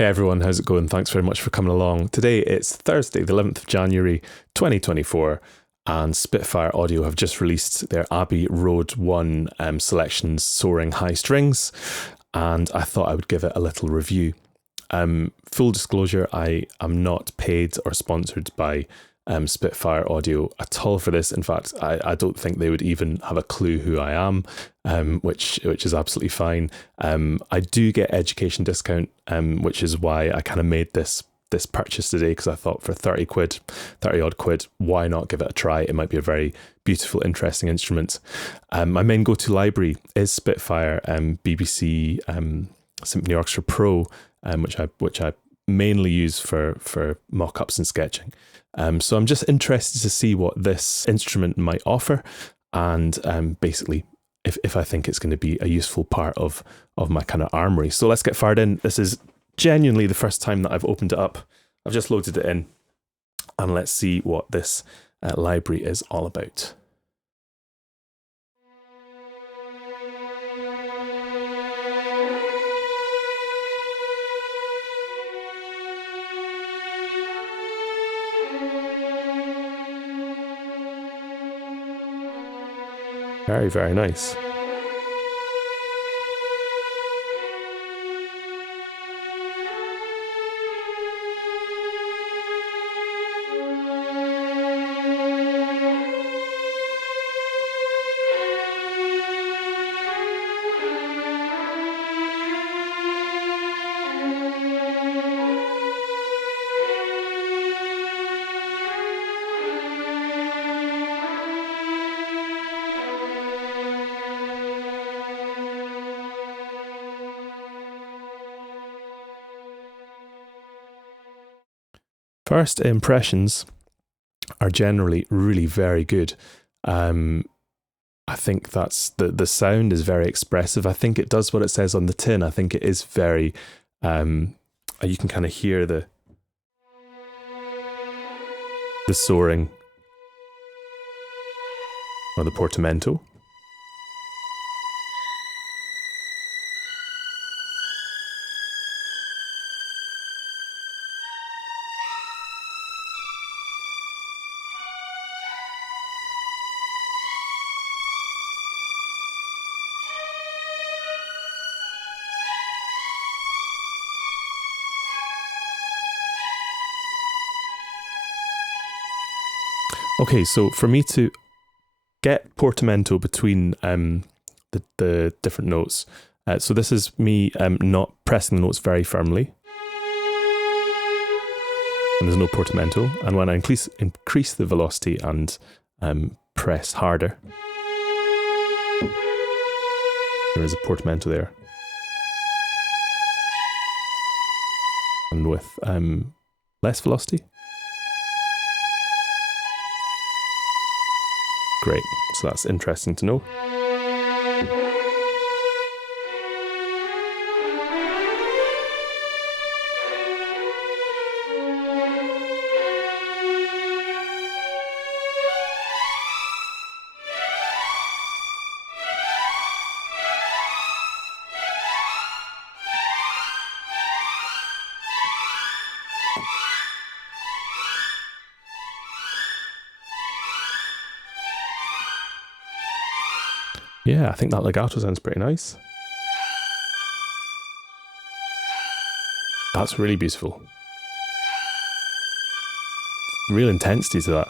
Hey everyone, how's it going? Thanks very much for coming along. Today it's Thursday, the 11th of January 2024, and Spitfire Audio have just released their Abbey Road 1 selections Soaring high strings, and I thought I would give it a little review. Full disclosure, I am not paid or sponsored by Spitfire Audio at all for this. In fact, I don't think they would even have a clue who I am, which is absolutely fine. I do get education discount, which is why I kind of made this purchase today, because I thought for 30 odd quid, why not give it a try? It might be a very beautiful, interesting instrument. My main go-to library is Spitfire BBC Symphony Orchestra Pro, which I mainly use for mock-ups and sketching. So I'm just interested to see what this instrument might offer, and basically if I think it's going to be a useful part of my kind of armoury. So let's get fired in. This is genuinely the first time that I've opened it up. I've just loaded it in, and let's see what this library is all about. Very, very nice. First impressions are generally really very good. I think that's the sound is very expressive. I think it does what it says on the tin. I think it is very, you can kind of hear the soaring or the portamento. Okay, so for me to get portamento between the different notes, so this is me not pressing the notes very firmly, and there's no portamento. And when I increase the velocity and press harder, there is a portamento there. And with less velocity. Great, so that's interesting to know. Yeah, I think that legato sounds pretty nice. That's really beautiful. Real intensity to that.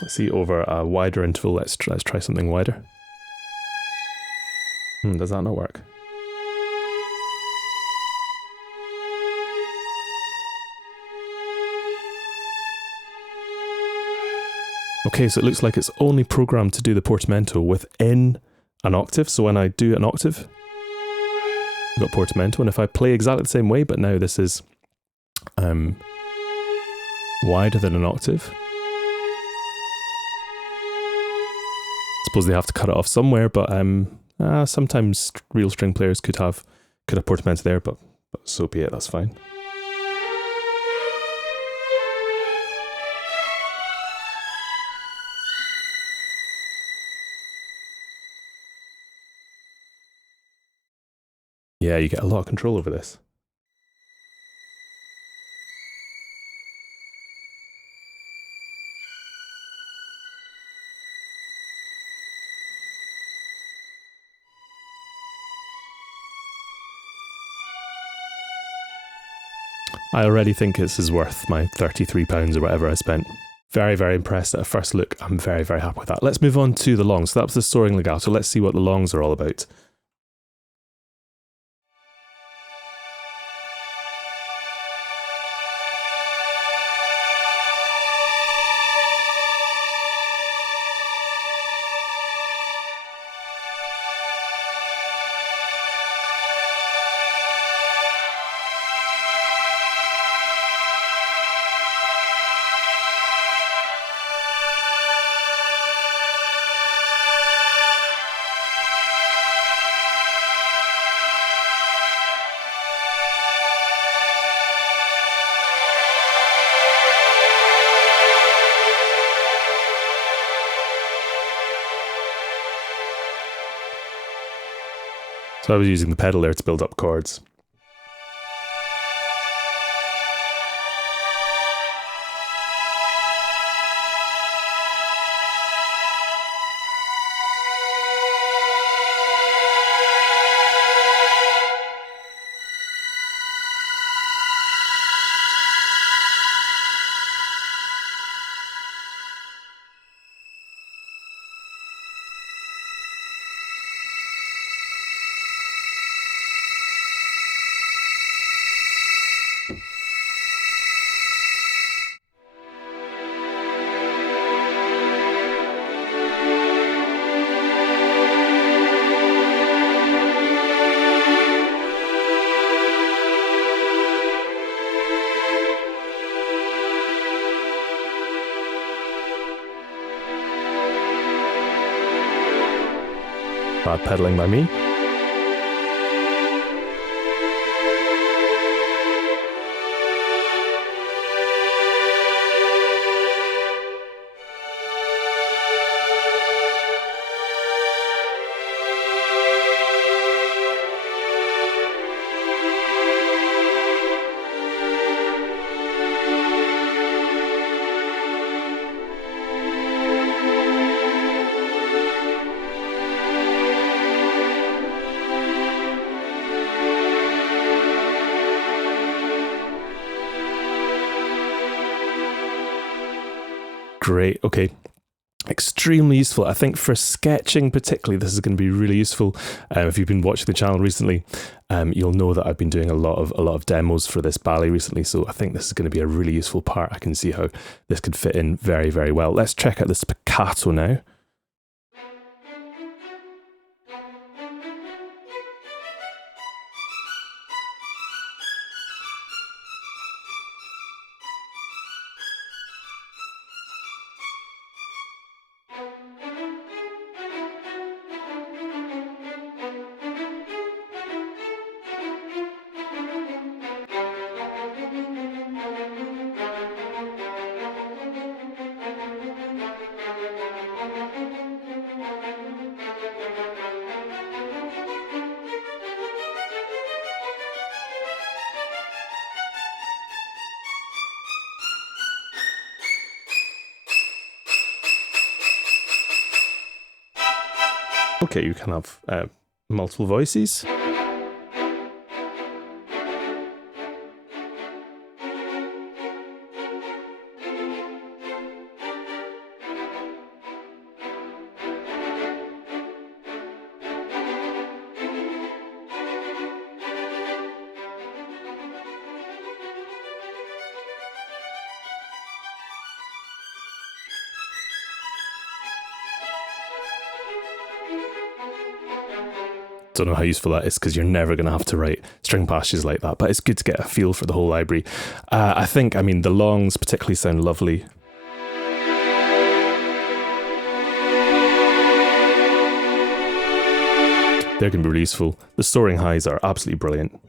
Let's see, over a wider interval, let's try something wider. Does that not work? Okay, so it looks like it's only programmed to do the portamento within an octave. So when I do an octave, I've got portamento, and if I play exactly the same way, but now this is wider than an octave, suppose they have to cut it off somewhere, but sometimes real string players could have portamento there, but so be it, that's fine. Yeah, you get a lot of control over this. I already think this is worth my £33 or whatever I spent. Very, very impressed at a first look. I'm very, very happy with that. Let's move on to the longs. So that was the Soaring legato. Let's see what the longs are all about. So I was using the pedal there to build up chords. Bad pedaling by me. Great, okay. Extremely useful. I think for sketching particularly, this is going to be really useful. If you've been watching the channel recently, you'll know that I've been doing a lot of demos for this ballet recently, so I think this is going to be a really useful part. I can see how this could fit in very, very well. Let's check out the spiccato now. Okay, you can have multiple voices. Don't know how useful that is because you're never going to have to write string passages like that, but it's good to get a feel for the whole library. I mean, the longs particularly sound lovely. They're going to be really useful. The soaring highs are absolutely brilliant.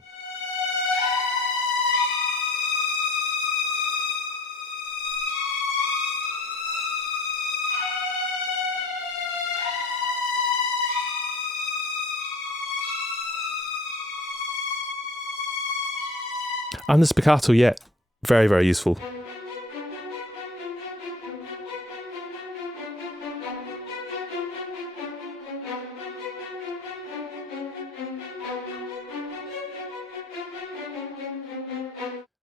And the Spiccato, yeah, very, very useful.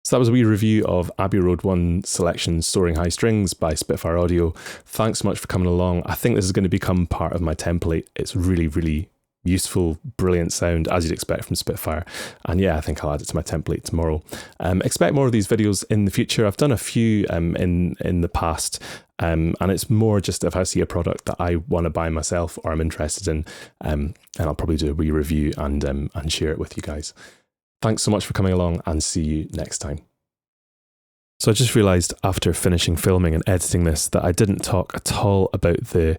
So that was a wee review of Abbey Road 1 selection Soaring High Strings by Spitfire Audio. Thanks so much for coming along. I think this is going to become part of my template. It's really, really useful, brilliant sound, as you'd expect from Spitfire. And yeah, I think I'll add it to my template tomorrow. Expect more of these videos in the future. I've done a few in the past, and it's more just if I see a product that I want to buy myself or I'm interested in, and I'll probably do a wee review and share it with you guys. Thanks so much for coming along, and see you next time. So I just realised after finishing filming and editing this that I didn't talk at all about the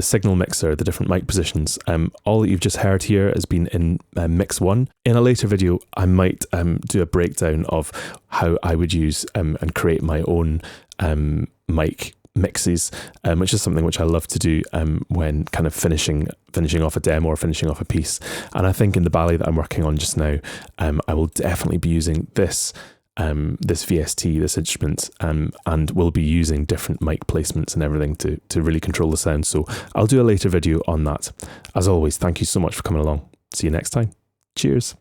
signal mixer, the different mic positions. All that you've just heard here has been in mix 1. In a later video, I might do a breakdown of how I would use and create my own mic mixes, which is something which I love to do when kind of finishing off a demo or finishing off a piece. And I think in the ballet that I'm working on just now, I will definitely be using this VST, this instrument, and we'll be using different mic placements and everything to really control the sound. So I'll do a later video on that. As always, thank you so much for coming along. See you next time. Cheers.